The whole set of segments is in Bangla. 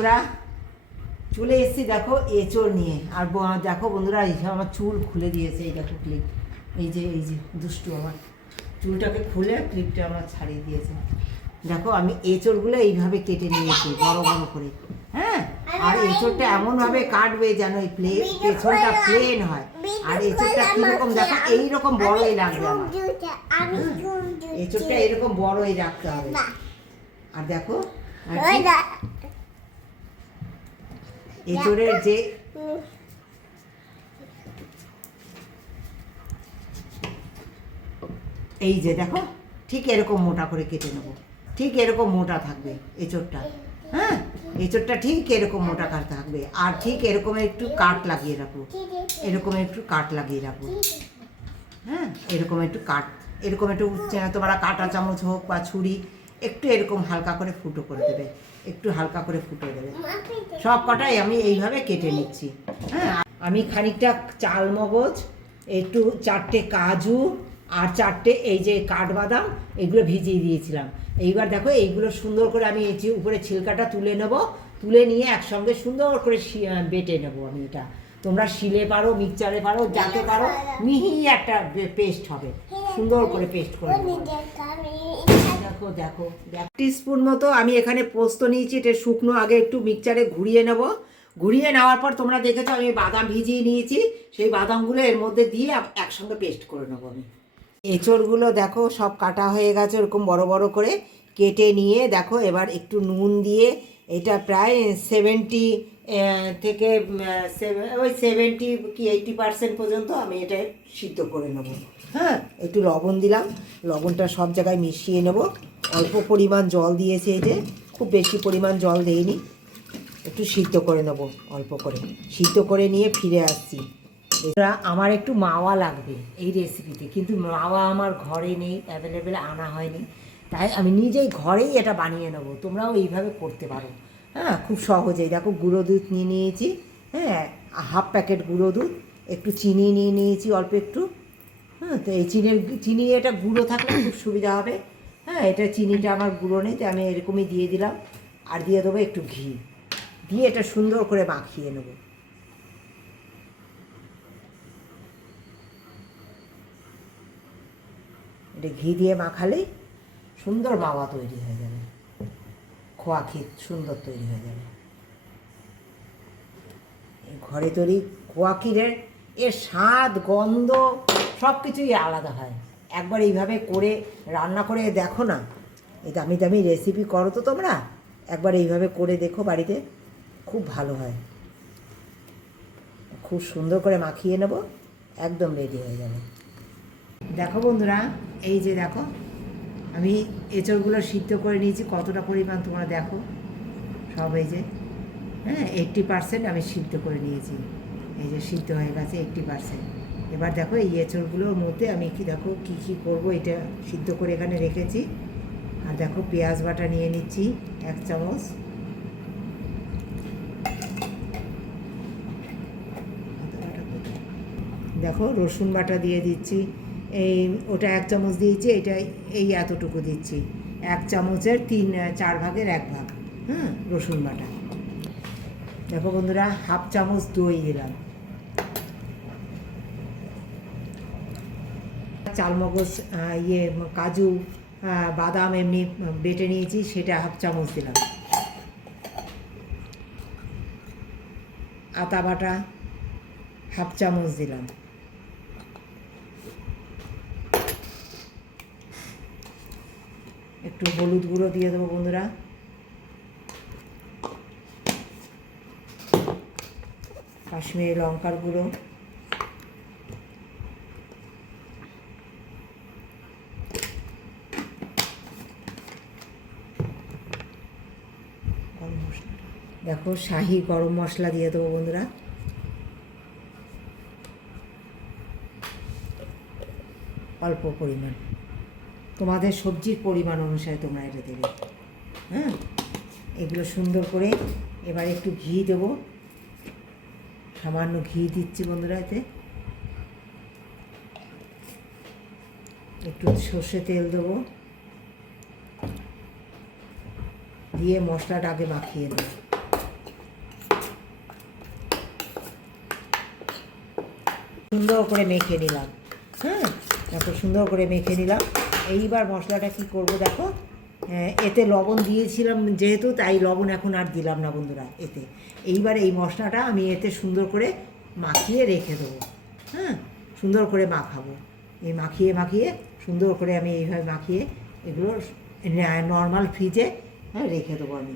বন্ধুরা চলে এসেছি দেখো এঁচড় নিয়ে। আর দেখো বন্ধুরা এই আমার চুল খুলে দিয়েছে, এই দেখো ক্লিপ, এই যে দুষ্টু আমার চুলটাকে খুলে ক্লিপটা আমার ছাড়িয়ে দিয়েছে। দেখো আমি এঁচড়গুলো এইভাবে কেটে নিয়েছি বড় বড় করে। হ্যাঁ, আর এঁচড়টা এমনভাবে কাটবে যেন এই পেছনটা প্লেন হয়। আর এঁচড়টা কীরকম দেখো এইরকম বড়ই লাগবে আমার, এঁচড়টা এরকম বড়ই রাখতে হবে। আর দেখো এঁচড়ের যে এই যে দেখো ঠিক এরকম মোটা করে কেটে নেবো, ঠিক এরকম মোটা থাকবে এঁচড়টা। হ্যাঁ, এঁচড়টা ঠিক এরকম মোটা কাট থাকবে। আর ঠিক এরকম একটু কাট লাগিয়ে রাখবো, এরকম একটু কাট লাগিয়ে রাখবো। হ্যাঁ, এরকম একটু কাট, এরকম একটু তোমরা কাঁটা চামচ হোক বা ছুরি একটু এরকম হালকা করে ফুটো করে দেবে, একটু হালকা করে ফুটো দেবে। সব কটাই আমি এইভাবে কেটে নিচ্ছি। হ্যাঁ, আমি খানিকটা চাল মগজ, একটু 4টে কাজু আর 4টে এই যে কাঠবাদাম এগুলো ভিজিয়ে দিয়েছিলাম। এইবার দেখো এইগুলো সুন্দর করে আমি উপরে ছিলকাটা তুলে নেব, তুলে নিয়ে একসঙ্গে সুন্দর করে বেটে নেব আমি। এটা তোমরা শিলে পারো, মিক্সচারে পারো, যাতে পারো, মিহি একটা পেস্ট হবে, সুন্দর করে পেস্ট করে দেখো দেখো 1 টিস্পুন মতো আমি এখানে পোস্ত নিয়েছি। এটা শুকনো আগে একটু মিক্সচারে ঘুরিয়ে নেব। ঘুরিয়ে নেওয়ার পর তোমরা দেখেছো আমি বাদাম ভিজিয়ে নিয়েছি, সেই বাদামগুলো এর মধ্যে দিয়ে একসঙ্গে পেস্ট করে নেবো আমি। এঁচড়গুলো দেখো সব কাটা হয়ে গেছে, এরকম বড় বড় করে কেটে নিয়ে দেখো এবার একটু নুন দিয়ে এটা প্রায় 70 থেকে ওই 70 কি 80% পর্যন্ত আমি এটা সিদ্ধ করে নেব। হ্যাঁ, একটু লবণ দিলাম, লবণটা সব জায়গায় মিশিয়ে নেব। অল্প পরিমাণ জল দিয়েছে, এই যে খুব বেশি পরিমাণ জল দেইনি, একটু সিদ্ধ করে নেব অল্প করে। সিদ্ধ করে নিয়ে ফিরে আসছি। এটা আমার একটু মাওয়া লাগবে এই রেসিপিতে, কিন্তু মাওয়া আমার ঘরে নেই, অ্যাভেলেবেল আনা হয়নি, তাই আমি নিজেই ঘরেই এটা বানিয়ে নেব। তোমরাও এইভাবে করতে পারো। হ্যাঁ, খুব সহজেই। দেখো গুঁড়ো দুধ নিয়ে নিয়েছি, হ্যাঁ 1/2 প্যাকেট গুঁড়ো দুধ, একটু চিনি নিয়ে নিয়েছি অল্প একটু। হ্যাঁ, তো এই চিনি এটা গুঁড়ো থাকলে খুব সুবিধা হবে। হ্যাঁ, এটা চিনিটা আমার গুঁড়ো নেই, তো আমি এরকমই দিয়ে দিলাম। আর দিয়ে দেবো একটু ঘি, দিয়ে এটা সুন্দর করে মাখিয়ে নেবো। এটা ঘি দিয়ে মাখালেই সুন্দর মাওয়া তৈরি হয়ে যাবে, খোয়া ক্ষীর সুন্দর তৈরি হয়ে যাবে। ঘরে তৈরি খোয়া ক্ষীরের এর স্বাদ, গন্ধ সব কিছুই আলাদা হয়। একবার এইভাবে করে রান্না করে দেখো না, এই দামি দামি রেসিপি করো তো তোমরা, একবার এইভাবে করে দেখো বাড়িতে, খুব ভালো হয়। খুব সুন্দর করে মাখিয়ে নেব, একদম রেডি হয়ে যাবে। দেখো বন্ধুরা, এই যে দেখো আমি এঁচড়গুলো সিদ্ধ করে নিয়েছি, কতটা পরিমাণ তোমরা দেখো সব, এই যে হ্যাঁ 80% আমি সিদ্ধ করে নিয়েছি। এই যে সিদ্ধ হয়ে গেছে 80%। এবার দেখো এই এঁচড়গুলোর মধ্যে আমি দেখো কী করবো, এটা সিদ্ধ করে এখানে রেখেছি। আর দেখো পেঁয়াজ বাটা নিয়ে নিচ্ছি 1 চামচ, দেখো রসুন বাটা দিয়ে দিচ্ছি, এই ওটা 1 চামচ দিয়েছি, এটা এই এতটুকু দিচ্ছি, 1 চামচের 3/4 ভাগের 1 ভাগ। হ্যাঁ, রসুন বাটা। দেখো বন্ধুরা 1/2 চামচ দই দিলাম, চালমগজ কাজু বাদাম এমনি বেটে নিয়েছি, সেটা 1/2 চামচ দিলাম। আদা বাটা 1/2 চামচ দিলাম। একটু হলুদ গুঁড়ো দিয়ে দেবো বন্ধুরা, কাশ্মীরি লঙ্কার গুঁড়ো, দেখো শাহি গরম মশলা দিয়ে দেবো বন্ধুরা, অল্প পরিমাণ, তোমাদের সবজির পরিমাণ অনুসারে তোমরা এটা দেবে। হ্যাঁ, এগুলো সুন্দর করে এবার একটু ঘি দেবো, সামান্য ঘি দিচ্ছি বন্ধুরা, এতে একটু সর্ষে তেল দেবো, দিয়ে মশলাটা আগে মাখিয়ে দেবো। সুন্দর করে মেখে নিলাম। হ্যাঁ, দেখো সুন্দর করে মেখে নিলাম। এইবার মশলাটা কি করব দেখো, এতে লবণ দিয়েছিলাম যেহেতু, তাই লবণ এখন আর দিলাম না বন্ধুরা এতে। এইবার এই মশলাটা আমি এতে সুন্দর করে মাখিয়ে রেখে দেবো। হ্যাঁ, সুন্দর করে মাখাবো। এই মাখিয়ে মাখিয়ে সুন্দর করে আমি এইভাবে মাখিয়ে এগুলো নর্মাল ফ্রিজে রেখে দেবো। আমি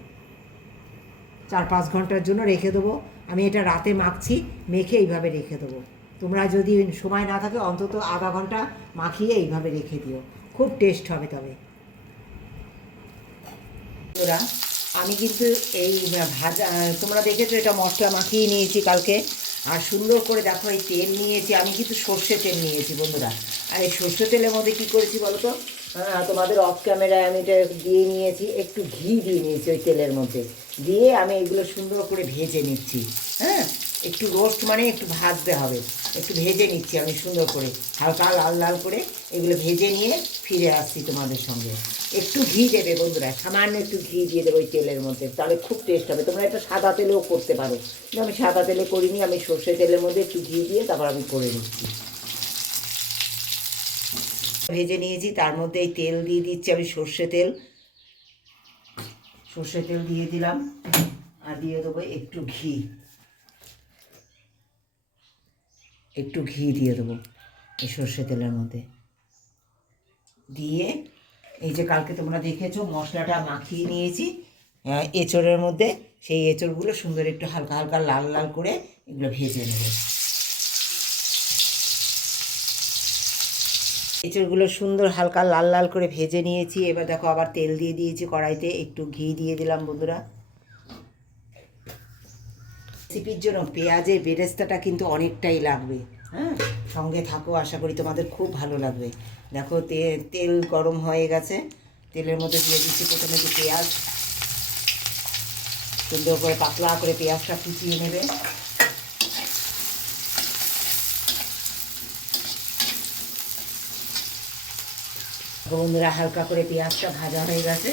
4-5 ঘন্টার জন্য রেখে দেবো। আমি এটা রাতে মাখছি, মেখে এইভাবে রেখে দেবো। তোমরা যদি সময় না থাকে অন্তত আধা ঘন্টা মাখিয়ে এইভাবে রেখে দিও, খুব টেস্ট হবে। তবে ওরা আমি কিন্তু এই ভাজা, তোমরা দেখেছো এটা মশলা মাখিয়ে নিয়েছি কালকে। আর সুন্দর করে দেখো এই তেল নিয়েছি, আমি কিন্তু সর্ষে তেল নিয়েছি বন্ধুরা। আর এই সর্ষে তেলের মধ্যে কী করেছি বলো তো, তোমাদের অফ ক্যামেরায় আমি এটা দিয়ে নিয়েছি, একটু ঘি দিয়ে নিয়েছি ওই তেলের মধ্যে, দিয়ে আমি এগুলো সুন্দর করে ভেজে নিচ্ছি। হ্যাঁ, একটু রোস্ট মানে একটু ভাজতে হবে, একটু ভেজে নিচ্ছি আমি সুন্দর করে, হালকা লাল লাল করে এগুলো ভেজে নিয়ে ফিরে আসছি তোমাদের সঙ্গে। একটু ঘি দেবে বন্ধুরা, সামান্য একটু ঘি দিয়ে দেবো ওই তেলের মধ্যে, তাহলে খুব টেস্ট হবে। তোমরা এটা সাদা তেলেও করতে পারো, কিন্তু আমি সাদা তেলে করিনি, আমি সর্ষে তেলের মধ্যে একটু ঘি দিয়ে তারপর আমি করে নিচ্ছি। ভেজে নিয়েছি, তার মধ্যে এই তেল দিয়ে দিচ্ছি আমি, সর্ষে তেল দিয়ে দিলাম। আর দিয়ে দেবো একটু ঘি, দিয়ে দেবো এই সর্ষে তেলের মধ্যে দিয়ে। এই যে কালকে তোমরা দেখেছো মশলাটা মাখিয়ে নিয়েছি এঁচড়ের মধ্যে, সেই এঁচড়গুলো সুন্দর একটু হালকা হালকা লাল লাল করে এগুলো ভেজে নেব। এঁচড়গুলো সুন্দর হালকা লাল লাল করে ভেজে নিয়েছি। এবার দেখো আবার তেল দিয়ে দিয়েছি কড়াইতে, একটু ঘি দিয়ে দিলাম বন্ধুরা। রেসিপির জন্য পেঁয়াজের বেরেস্তাটা কিন্তু অনেকটাই লাগবে। হ্যাঁ, সঙ্গে থাকো, আশা করি তোমাদের খুব ভালো লাগবে। দেখো তেল গরম হয়ে গেছে, তেলের মধ্যে দিয়ে দিচ্ছি প্রথমে একটু পেঁয়াজ, সুন্দর করে পাতলা করে পেঁয়াজটা কুচিয়ে নেবে। বন্ধুরা হালকা করে পেঁয়াজটা ভাজা হয়ে গেছে,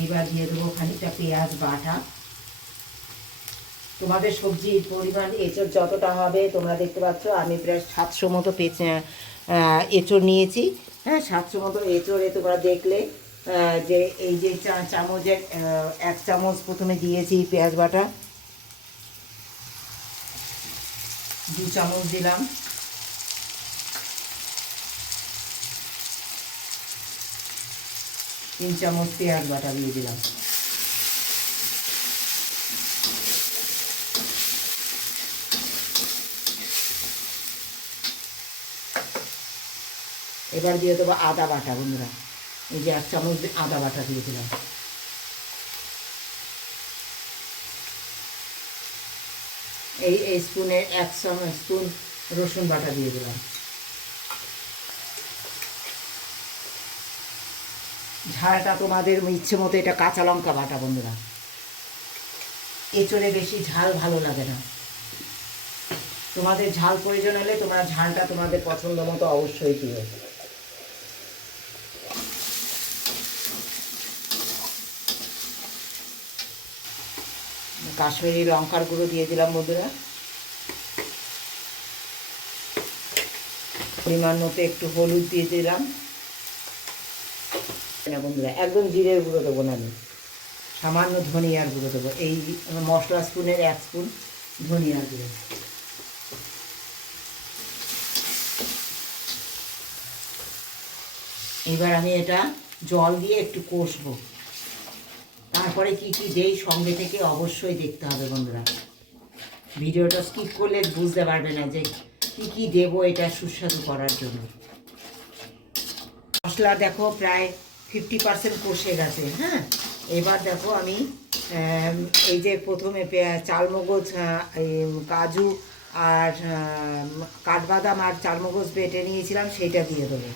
এইবার দিয়ে দেবো খানিকটা পেঁয়াজ বাটা। তোমাদের সবজির পরিমাণ এঁচড় যতটা হবে, তোমরা দেখতে পাচ্ছ আমি প্রায় 700 মতো এঁচড় নিয়েছি। হ্যাঁ, 700 মতো এঁচড়ে তোমরা দেখলে যে এই যে চামচের 1 চামচ প্রথমে দিয়েছি পেঁয়াজ বাটা, 2 চামচ দিলাম, 3 চামচ পেঁয়াজ বাটা দিয়ে দিলাম। এবার দিয়ে দেবো আদা বাটা বন্ধুরা, এই যে 1 চামচ আদা বাটা দিয়ে দিলাম। এই স্পুনের 1 স্পুন রসুন বাটা দিয়ে দিলাম। ঝালটা তোমাদের ইচ্ছে মতো, এটা কাঁচা লঙ্কা বাটা বন্ধুরা, এঁচড়ে বেশি ঝাল ভালো লাগে না। তোমাদের ঝাল প্রয়োজন হলে তোমরা ঝালটা তোমাদের পছন্দ মতো অবশ্যই দিও। কাশ্মীরি লঙ্কার গুঁড়ো দিয়ে দিলাম বন্ধুরা, পরিমাণ মতো একটু হলুদ দিয়ে দিলাম না বন্ধুরা, একদম জিরের গুঁড়ো দেবো না আমি, সামান্য ধনিয়ার গুঁড়ো দেবো। এই মশলা স্পুনের 1 স্পুন ধনিয়ার গুঁড়ো। এবার আমি এটা জল দিয়ে একটু কষবো, তারপরে কি কি দেই সঙ্গে থেকে অবশ্যই দেখতে হবে বন্ধুরা। ভিডিওটা স্কিপ করলে বুঝতে পারবে না যে কি কি দেবো এটা সুস্বাদু করার জন্য। মশলা দেখো প্রায় 50% কষে গেছে। হ্যাঁ, এবার দেখো আমি এই যে প্রথমে চালমগজ, কাজু আর কাঠবাদাম আর চালমগজ বেটে নিয়েছিলাম, সেইটা দিয়ে দেবো।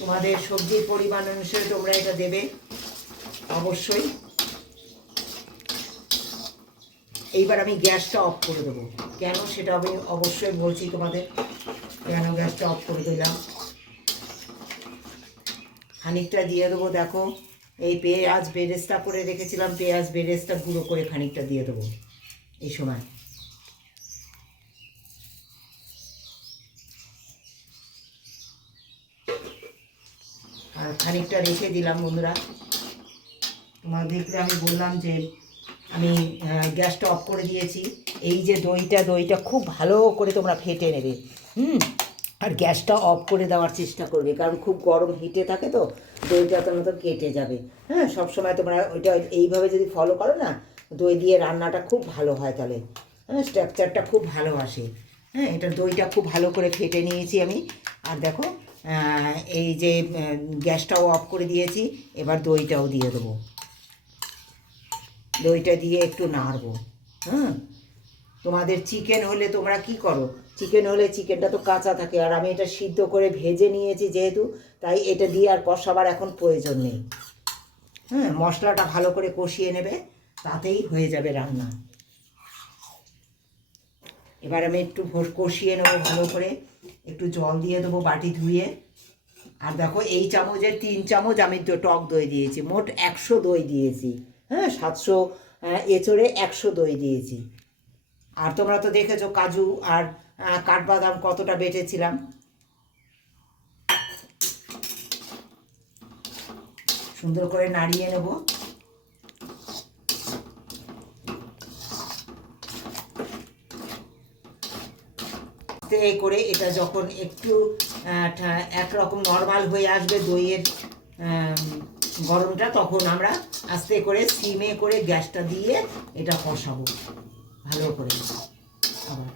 তোমাদের সবজির পরিমাণ অনুসারে তোমরা এটা দেবে অবশ্যই। এইবার আমি গ্যাসটা অফ করে দেবো, কেন সেটা আমি অবশ্যই বলছি তোমাদের, কেন গ্যাসটা অফ করে দিলাম। খানিকটা দিয়ে দেবো, দেখো এই পেঁয়াজ বেরেস্তা করে রেখেছিলাম, পেঁয়াজ বেরেস্তা গুঁড়ো করে খানিকটা দিয়ে দেবো এই সময়। আর খানিকটা রেখে দিলাম বন্ধুরা। তোমার দেখলে আমি বললাম যে আমি গ্যাসটা অফ করে দিয়েছি। এই যে দইটা খুব ভালো করে তোমরা ফেটে নেবে, আর গ্যাসটা অফ করে দেওয়ার চেষ্টা করবে, কারণ খুব গরম হিটে থাকে তো দইটা তোমার তো কেটে যাবে। হ্যাঁ, সবসময় তোমরা ওইটা এইভাবে যদি ফলো করো না, দই দিয়ে রান্নাটা খুব ভালো হয়, তাহলে হ্যাঁ স্ট্রাকচারটা খুব ভালো আসে। হ্যাঁ, এটা দইটা খুব ভালো করে ফেটে নিয়েছি আমি। আর দেখো এই যে গ্যাসটাও অফ করে দিয়েছি, এবার দইটাও দিয়ে দেবো। দইটা দিয়ে একটু নাড়বো। হ্যাঁ, তোমাদের চিকেন হলে তোমরা কি করো, চিকেন হলে চিকেনটা তো কাঁচা থাকে, আর আমি এটা সিদ্ধ করে ভেজে নিয়েছি যেহেতু, তাই এটা দিয়ে আর কষাবার এখন প্রয়োজন নেই। হ্যাঁ, মশলাটা ভালো করে কষিয়ে নেবে, তাতেই হয়ে যাবে রান্না। এবার আমি একটু কষিয়ে নেবো ভালো করে, একটু জল দিয়ে দেবো বাটি ধুয়ে। আর দেখো এই চামচের 3 চামচ আমি টক দই দিয়েছি, মোট 100 দই দিয়েছি। হ্যাঁ, 700 এঁচড়ে 100 দই দিয়েছি। আর তোমরা তো দেখেছো কাজু আর কাঠবাদাম কতটা বেটেছিলাম। সুন্দর করে নাড়িয়ে নেব। করে এটা যখন একটু একরকম নর্মাল হয়ে আসবে দইয়ের গরমটা, তখন আমরা আস্তে করে সিমে করে গ্যাসটা দিয়ে এটা কষাবো ভালো করে। আবার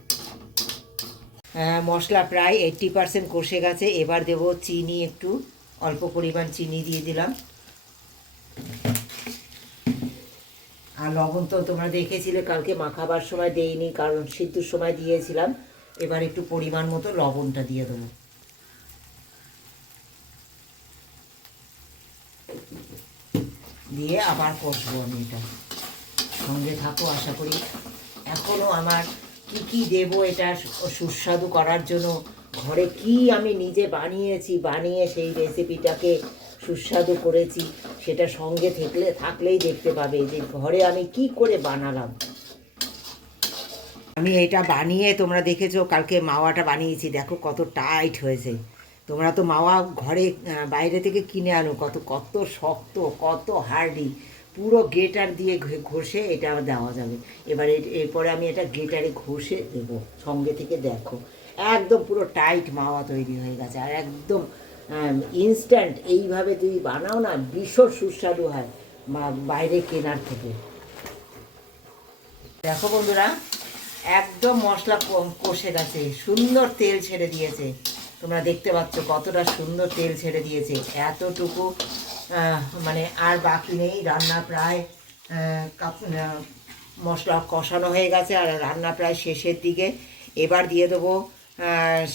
মশলা প্রায় 80% কষে গেছে। এবার দেবো চিনি, একটু অল্প পরিমাণ চিনি দিয়ে দিলাম। আর লবণ তো তোমরা দেখেছিলে কালকে মাখাবার সময় দেইনি, কারণ সিদ্ধর সময় দিয়েছিলাম। এবার একটু পরিমাণ মতো লবণটা দিয়ে দেবো। দিয়ে আবার কষবো আমি এটা। সঙ্গে থাকো, আশা করি। এখনও আমার কি দেবো এটা সুস্বাদু করার জন্য, ঘরে কি আমি নিজে বানিয়ে সেই রেসিপিটাকে সুস্বাদু করেছি, সেটা সঙ্গে থাকলেই দেখতে পাবে যে ঘরে আমি কি করে বানালাম। আমি এটা বানিয়ে, তোমরা দেখেছো কালকে মাওয়াটা বানিয়েছি, দেখো কত টাইট হয়েছে। তোমরা তো মাওয়া ঘরে বাইরে থেকে কিনে আনো, কত কত শক্ত, কত হার্ডি, পুরো গেটার দিয়ে ঘষে এটা দেওয়া যাবে। এবার এরপরে আমি এটা গেটারে ঘষে দেবো সঙ্গে থেকে, দেখো একদম পুরো টাইট মাওয়া তৈরি হয়ে গেছে। আর একদম ইনস্ট্যান্ট এইভাবে তুই বানাও না, ভীষণ সুস্বাদু হয় বাইরে কেনার থেকে। দেখো বন্ধুরা, একদম মশলা কষে গেছে, সুন্দর তেল ছেড়ে দিয়েছে। তোমরা দেখতে পাচ্ছ কতটা সুন্দর তেল ছেড়ে দিয়েছে। এতটুকু মানে আর বাকি নেই, রান্না প্রায় মশলা কষানো হয়ে গেছে, আর রান্না প্রায় শেষের দিকে। এবার দিয়ে দেবো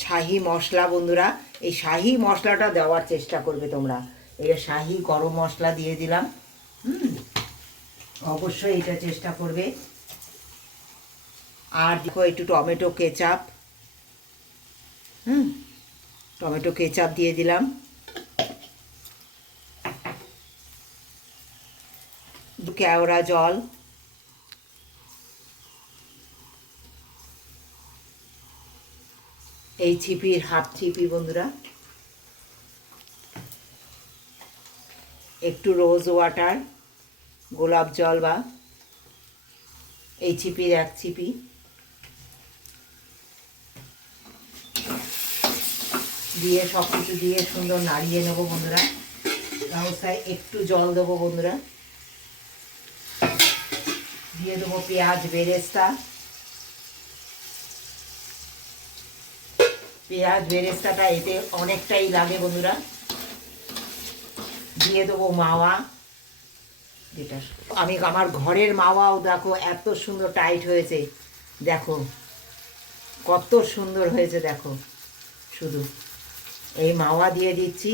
শাহি মশলা। বন্ধুরা, এই শাহি মশলাটা দেওয়ার চেষ্টা করবে তোমরা। এই শাহি গরম মশলা দিয়ে দিলাম। অবশ্যই এটা চেষ্টা করবে। আর দেখো একটু টমেটো কেচাপ, টমেটো কেচাপ দিয়ে দিলাম। কেওড়া জল, এই ছিপির হাফ ছিপি বন্ধুরা, একটু রোজ ওয়াটার, গোলাপ জল বা এই ছিপির 1 ছিপি দিয়ে সব কিছু দিয়ে সুন্দর নাড়িয়ে নেবো বন্ধুরা। অবস্থায় একটু জল দেবো বন্ধুরা। দিয়ে দেবো পেঁয়াজ বেরেস্তা। পেঁয়াজ বেরেস্তাটা এতে অনেকটাই লাগে বন্ধুরা। দিয়ে দেবো মাওয়া, যেটা আমি আমার ঘরের মাওয়াও দেখো এত সুন্দর টাইট হয়েছে, দেখো কত সুন্দর হয়েছে। দেখো শুধু এই মাওয়া দিয়ে দিচ্ছি,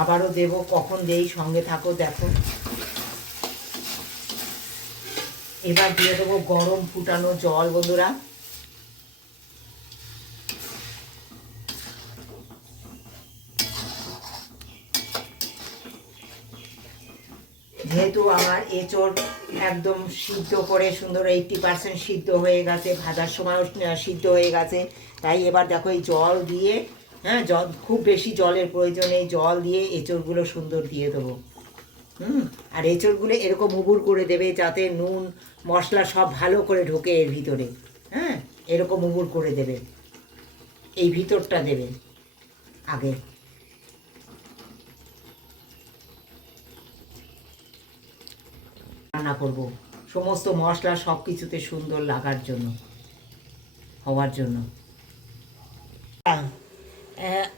আবারও দেব, কখন দেই সঙ্গে থাকো দেখো। এবার দিয়ে দেবো গরম ফুটানো জল বন্ধুরা। যেহেতু আমার এঁচোড় একদম সিদ্ধ করে সুন্দর 80% সিদ্ধ হয়ে গেছে, ভাজার সময়ও সিদ্ধ হয়ে গেছে, তাই এবার দেখো এই জল দিয়ে, হ্যাঁ জল খুব বেশি জলের প্রয়োজন, এই জল দিয়ে এঁচোড়গুলো সুন্দর দিয়ে দেবো। আর এঁচোড়গুলো এরকম উবুর করে দেবে যাতে নুন মশলা সব ভালো করে ঢোকে এর ভিতরে। হ্যাঁ, এরকম উবুর করে দেবে, এই ভিতরটা দেবে আগে। রান্না করব সমস্ত মশলা সব কিছুতে সুন্দর লাগার জন্য, হওয়ার জন্য।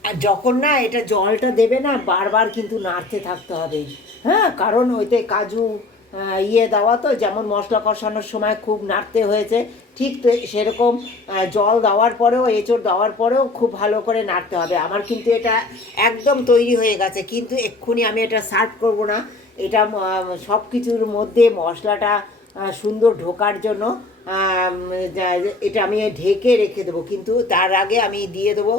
আর যখন না এটা জলটা দেবে না, বারবার কিন্তু নাড়তে থাকতে হবে। হ্যাঁ, কারণ ওইতে কাজু দেওয়া তো, যেমন মশলা কষানোর সময় খুব নাড়তে হয়েছে, ঠিক তো সেরকম জল দেওয়ার পরেও, এঁচোড় দেওয়ার পরেও খুব ভালো করে নাড়তে হবে। আমার কিন্তু এটা একদম তৈরি হয়ে গেছে, কিন্তু এক্ষুনি আমি এটা সার্ভ করব না। এটা সব কিছুর মধ্যে মশলাটা সুন্দর ঢোকার জন্য এটা আমি ঢেকে রেখে দেবো, কিন্তু তার আগে আমি দিয়ে দেবো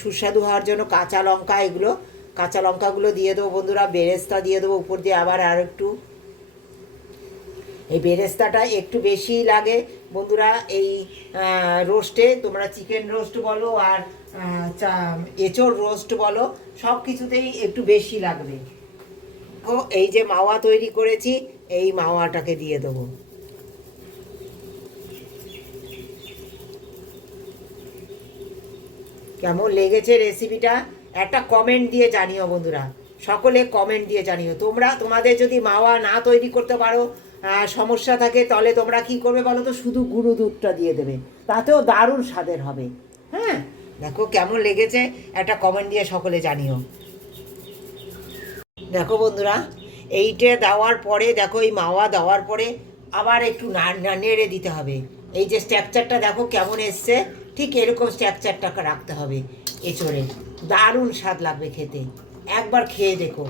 সুস্বাদু হওয়ার জন্য কাঁচা লঙ্কা। এগুলো কাঁচা লঙ্কাগুলো দিয়ে দেবো বন্ধুরা, বেরেস্তা দিয়ে দেবো উপর দিয়ে আবার আর একটু। এই বেরেস্তাটা একটু বেশি লাগে বন্ধুরা এই রোস্টে, তোমরা চিকেন রোস্ট বলো আর এঁচোড় রোস্ট বলো, সব কিছুতেই একটু বেশি লাগবে। ও এই যে মাওয়া তৈরি করেছি, এই মাওয়াটাকে দিয়ে দেবো। কেমন লেগেছে রেসিপিটা একটা কমেন্ট দিয়ে জানিও বন্ধুরা, সকলে কমেন্ট দিয়ে জানিও। তোমাদের যদি মাওয়া না তৈরি করতে পারো, সমস্যা থাকে, তাহলে তোমরা কি করবে বলো তো, শুধু গুঁড়ো দুধটা দিয়ে দেবে, তাতেও দারুণ স্বাদের হবে। হ্যাঁ, দেখো কেমন লেগেছে একটা কমেন্ট দিয়ে সকলে জানিও। দেখো বন্ধুরা, এইটা দেওয়ার পরে, দেখো এই মাওয়া দেওয়ার পরে আবার একটু নেড়ে দিতে হবে। এই যে স্ট্রাকচারটা দেখো কেমন এসছে, ঠিক এরকম স্ট্রাকচারটা রাখতে হবে এঁচোড়ে, দারুণ স্বাদ লাগবে খেতে। একবার খেয়ে দেখো,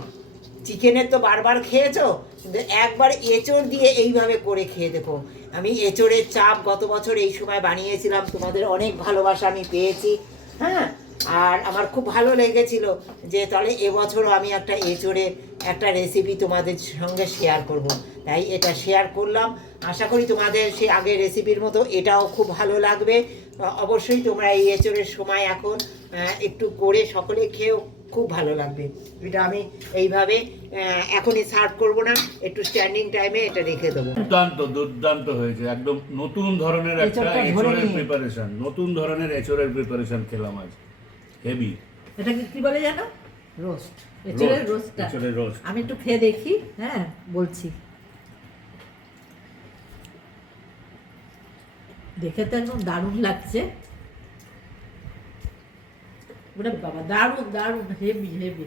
চিকেনের তো বারবার খেয়েছো, কিন্তু একবার এঁচোড় দিয়ে এইভাবে করে খেয়ে দেখো। আমি এঁচোড়ের চাপ গত বছর এই সময় বানিয়েছিলাম, তোমাদের অনেক ভালোবাসা আমি পেয়েছি। হ্যাঁ, আর আমার খুব ভালো লেগেছিল যে তাহলে এবছরও আমি একটা এঁচোড়ের একটা রেসিপি তোমাদের সঙ্গে শেয়ার করব, তাই এটা শেয়ার করলাম। আশা করি তোমাদের সেই আগের রেসিপির মতো এটাও খুব ভালো লাগবে। অবশ্যই তোমরা এই এঁচোড়ের সময় এখন একটু করে সকলে খেয়েও খুব ভালো লাগবে। এটা আমি এইভাবে এখনই সার্ভ করব না, একটু স্ট্যান্ডিং টাইমে এটা রেখে দেবো। দুর্দান্ত দুর্দান্ত হয়েছে, একদম নতুন ধরনের একটা এঁচোড়ের প্রিপারেশন, নতুন ধরনের এঁচোড়ের প্রিপারেশন খেলাম আজ, হেভি। এটাকে কি বলে জানো? রোস্ট, এঁচোড়ের রোস্টটা। এঁচোড়ের রোস্ট আমি একটু খেয়ে দেখি, হ্যাঁ বলছি। দেখে তো একদম দারুণ লাগছে। ওরে বাবা, দারুণ দারুণ, হেভি হেভি।